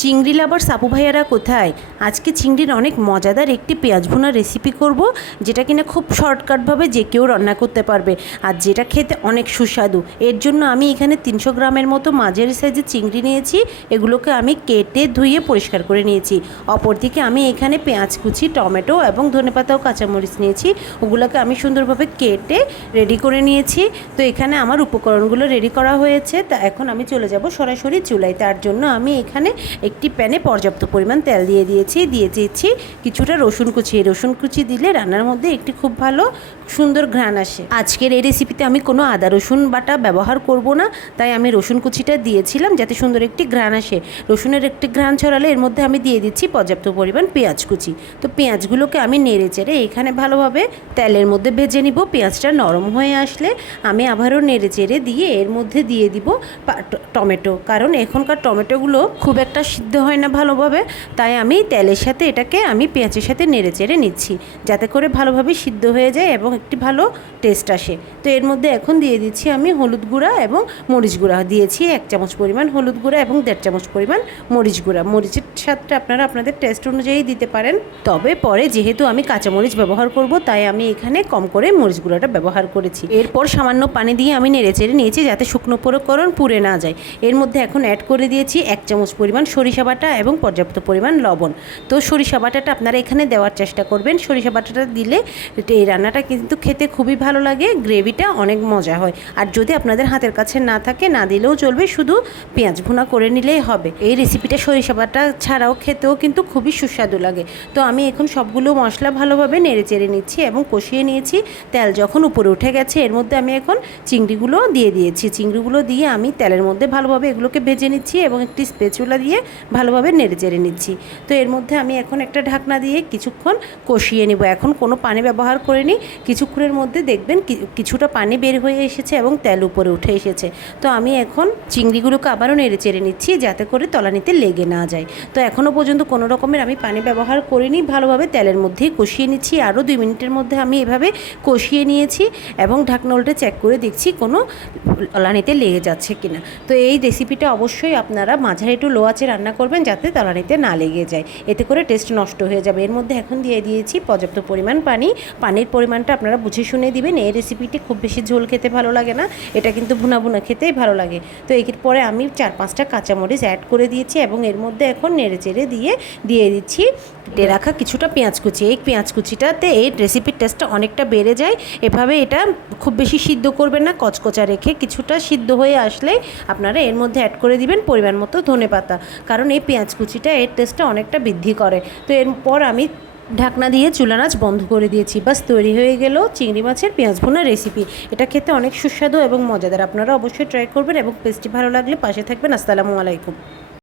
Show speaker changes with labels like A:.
A: চিংড়ি লাভার সাপু ভাইয়ারা কোথায়? আজকে চিংড়ির অনেক মজাদার একটি পেঁয়াজ ভুনা রেসিপি করব, যেটা কিনা খুব শর্টকাটভাবে যে কেউ রান্না করতে পারবে আর যেটা খেতে অনেক সুস্বাদু। এর জন্য আমি এখানে তিনশো গ্রামের মতো মাঝারি সাইজের চিংড়ি নিয়েছি, এগুলোকে আমি কেটে ধুয়ে পরিষ্কার করে নিয়েছি। অপরদিকে আমি এখানে পেঁয়াজ কুচি, টমেটো এবং ধনেপাতা ও কাঁচামরিচ নিয়েছি, ওগুলোকে আমি সুন্দরভাবে কেটে রেডি করে নিয়েছি। তো এখানে আমার উপকরণগুলো রেডি করা হয়েছে, তা এখন আমি চলে যাব সরাসরি চুলায়। তার জন্য আমি এখানে একটি প্যানে পর্যাপ্ত পরিমাণ তেল দিয়ে দিয়েছি দিয়ে দিয়েছি কিছুটা রসুন কুচি। রসুন কুচি দিলে রান্নার মধ্যে একটি খুব ভালো সুন্দর ঘ্রাণ আসে। আজকের এই রেসিপিতে আমি কোনো আদা, রসুন বাটা ব্যবহার করব না, তাই আমি রসুন কুচিটা দিয়েছিলাম যাতে সুন্দর একটি ঘ্রাণ আসে। রসুনের একটি ঘ্রাণ ছড়ালে এর মধ্যে আমি দিয়ে দিচ্ছি পর্যাপ্ত পরিমাণ পেঁয়াজ কুচি। তো পেঁয়াজগুলোকে আমি নেড়ে চেড়ে এখানে ভালোভাবে তেলের মধ্যে ভেজে নিব। পেঁয়াজটা নরম হয়ে আসলে আমি আবারও নেড়ে চেড়ে দিয়ে এর মধ্যে দিয়ে দিব টমেটো। কারণ এখনকার টমেটোগুলো খুব একটা সিদ্ধ হয় না ভালোভাবে, তাই আমি তেলের সাথে এটাকে আমি পেঁয়াজের সাথে নেড়ে চেড়ে নিচ্ছি, যাতে করে ভালোভাবে সিদ্ধ হয়ে যায় এবং একটি ভালো টেস্ট আসে। তো এর মধ্যে এখন দিয়ে দিচ্ছি আমি হলুদ গুঁড়া এবং মরিচ গুঁড়া। দিয়েছি এক চামচ পরিমাণ হলুদ গুঁড়া এবং দেড় চামচ পরিমাণ মরিচ গুঁড়া। মরিচের স্বাদটা আপনারা আপনাদের টেস্ট অনুযায়ী দিতে পারেন। তবে পরে যেহেতু আমি কাঁচামরিচ ব্যবহার করব, তাই আমি এখানে কম করে মরিচ গুঁড়াটা ব্যবহার করেছি। এরপর সামান্য পানি দিয়ে আমি নেড়ে চেড়ে নিয়েছি যাতে শুকনো উপকরণ পুড়ে না যায়। এর মধ্যে এখন অ্যাড করে দিয়েছি এক চামচ পরিমাণ সরিষা বাটা এবং পর্যাপ্ত পরিমাণ লবণ। তো সরিষা বাটাটা আপনারা এখানে দেওয়ার চেষ্টা করবেন। সরিষা বাটাটা দিলে এই রান্নাটা কিন্তু খেতে খুবই ভালো লাগে, গ্রেভিটা অনেক মজা হয়। আর যদি আপনাদের হাতের কাছে না থাকে, না দিলেও চলবে, শুধু পেঁয়াজ ভুনা করে নিলেই হবে। এই রেসিপিটা সরিষা বাটা ছাড়াও খেতেও কিন্তু খুবই সুস্বাদু লাগে। তো আমি এখন সবগুলো মশলা ভালোভাবে নেড়ে চেড়ে নিচ্ছি এবং কষিয়ে নিয়েছি। তেল যখন উপরে উঠে গেছে, এর মধ্যে আমি এখন চিংড়িগুলো দিয়ে দিয়েছি। চিংড়িগুলো দিয়ে আমি তেলের মধ্যে ভালোভাবে এগুলোকে ভেজে নিচ্ছি এবং একটি স্পেচুলা দিয়ে ভালোভাবে নেড়ে চেড়ে নিচ্ছি। তো এর মধ্যে আমি এখন একটা ঢাকনা দিয়ে কিছুক্ষণ কষিয়ে নিব। এখন কোনো পানি ব্যবহার করিনি। কিছুক্ষণের মধ্যে দেখবেন কিছুটা পানি বের হয়ে এসেছে এবং তেল উপরে উঠে এসেছে। তো আমি এখন চিংড়িগুলোকে আবারও নেড়ে চেড়ে নিচ্ছি যাতে করে তলানিতে লেগে না যায়। তো এখনও পর্যন্ত কোনো রকমের আমি পানি ব্যবহার করিনি। ভালোভাবে তেলের মধ্যেই কষিয়ে নিচ্ছি। আরও দুই মিনিটের মধ্যে আমি এভাবে কষিয়ে নিয়েছি এবং ঢাকনা উল্টে চেক করে দেখছি কোনো তলানিতে লেগে যাচ্ছে কিনা। তো এই রেসিপিটা অবশ্যই আপনারা মাঝারি একটু লো রান্না করবেন যাতে তলানিতে না লেগে যায়। এতে করে টেস্ট নষ্ট হয়ে যাবে। এর মধ্যে এখন দিয়ে দিয়েছি পর্যাপ্ত পরিমাণ পানি। পানির পরিমাণটা আপনারা বুঝে শুনে দিবেন। এই রেসিপিটি খুব বেশি ঝোল খেতে ভালো লাগে না। এটা কিন্তু ভুনা ভুনা খেতেই ভালো লাগে। তো এর পরে আমি চার পাঁচটা কাঁচামরিচ অ্যাড করে দিয়েছি এবং এর মধ্যে এখন নেড়ে চেড়ে দিয়ে দিয়ে দিচ্ছি কেটে রাখা কিছুটা পেঁয়াজ কুচি। এই পেঁয়াজ কুচিটাতে এই রেসিপির টেস্টটা অনেকটা বেড়ে যায়। এভাবে এটা খুব বেশি সিদ্ধ করবেন না। কচকচা রেখে কিছুটা সিদ্ধ হয়ে আসলে আপনারা এর মধ্যে অ্যাড করে দিবেন পরিমাণ মতো ধনে পাতা কারণ এই পেঁয়াজ কুচিটা এর টেস্টটা অনেকটা বৃদ্ধি করে। তো এরপর আমি ঢাকনা দিয়ে চুলানাচ বন্ধ করে দিয়েছি। বাস তৈরি হয়ে গেল চিংড়ি মাছের পেঁয়াজ ভুনা রেসিপি এটা খেতে অনেক সুস্বাদু এবং মজাদার। আপনারা অবশ্যই ট্রাই করবেন এবং পেস্টটি ভালো লাগলে পাশে থাকবেন। আসসালামু আলাইকুম।